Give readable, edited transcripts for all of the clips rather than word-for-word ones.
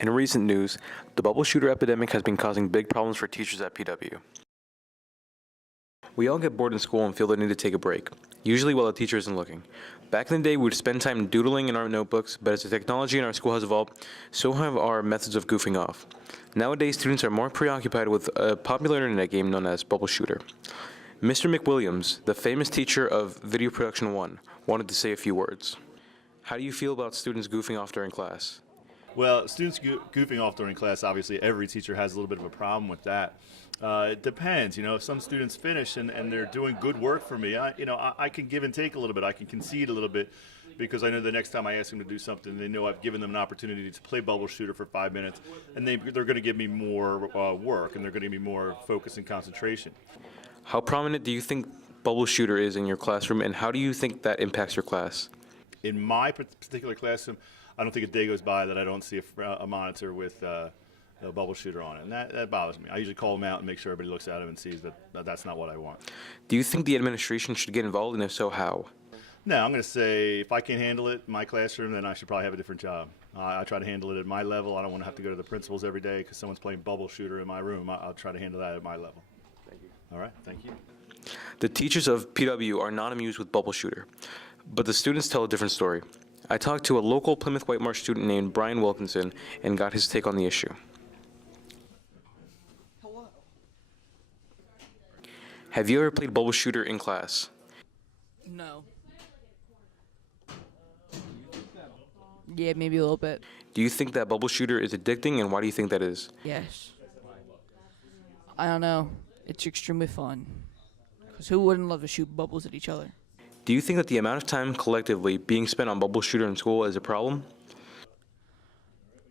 In recent news, the bubble shooter epidemic has been causing big problems for teachers at PW. We all get bored in school and feel the need to take a break, usually while the teacher isn't looking. Back in the day, we would spend time doodling in our notebooks, but as the technology in our school has evolved, so have our methods of goofing off. Nowadays, students are more preoccupied with a popular internet game known as Bubble Shooter. Mr. McWilliams, the famous teacher of Video Production 1, wanted to say a few words. How do you feel about students goofing off during class? Well, students goofing off during class, obviously every teacher has a little bit of a problem with that. It depends, if some students finish and they're doing good work for me, I can give and take a little bit, I can concede a little bit, because I know the next time I ask them to do something, they know I've given them an opportunity to play Bubble Shooter for 5 minutes, and they're going to give me more work, and they're going to give me more focus and concentration. How prominent do you think Bubble Shooter is in your classroom, and how do you think that impacts your class? In my particular classroom, I don't think a day goes by that I don't see a monitor with a Bubble Shooter on it, and that bothers me. I usually call them out and make sure everybody looks at them and sees that that's not what I want. Do you think the administration should get involved, and if so, how? No, I'm going to say if I can't handle it in my classroom, then I should probably have a different job. I try to handle it at my level. I don't want to have to go to the principals every day because someone's playing Bubble Shooter in my room. I'll try to handle that at my level. Thank you. All right, thank you. The teachers of PW are not amused with Bubble Shooter, but the students tell a different story. I talked to a local Plymouth White Marsh student named Brian Wilkinson and got his take on the issue. Hello. Have you ever played Bubble Shooter in class? No. Yeah, maybe a little bit. Do you think that Bubble Shooter is addicting, and why do you think that is? Yes. I don't know. It's extremely fun. Because who wouldn't love to shoot bubbles at each other? Do you think that the amount of time collectively being spent on Bubble Shooter in school is a problem?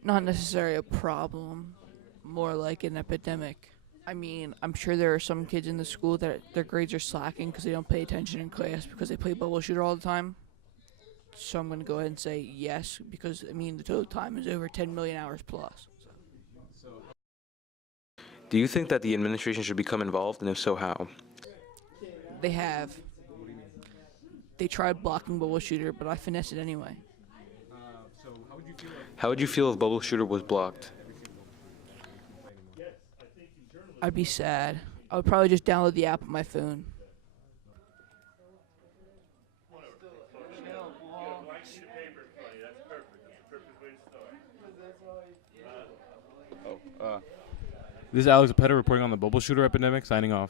Not necessarily a problem. More like an epidemic. I mean, I'm sure there are some kids in the school that their grades are slacking because they don't pay attention in class because they play Bubble Shooter all the time. So I'm going to go ahead and say yes, because, the total time is over 10 million hours plus. Do you think that the administration should become involved, and if so, how? They have. They tried blocking Bubble Shooter, but I finessed it anyway. How would you feel if Bubble Shooter was blocked? I'd be sad. I would probably just download the app on my phone. This is Alex Apetta reporting on the Bubble Shooter epidemic, signing off.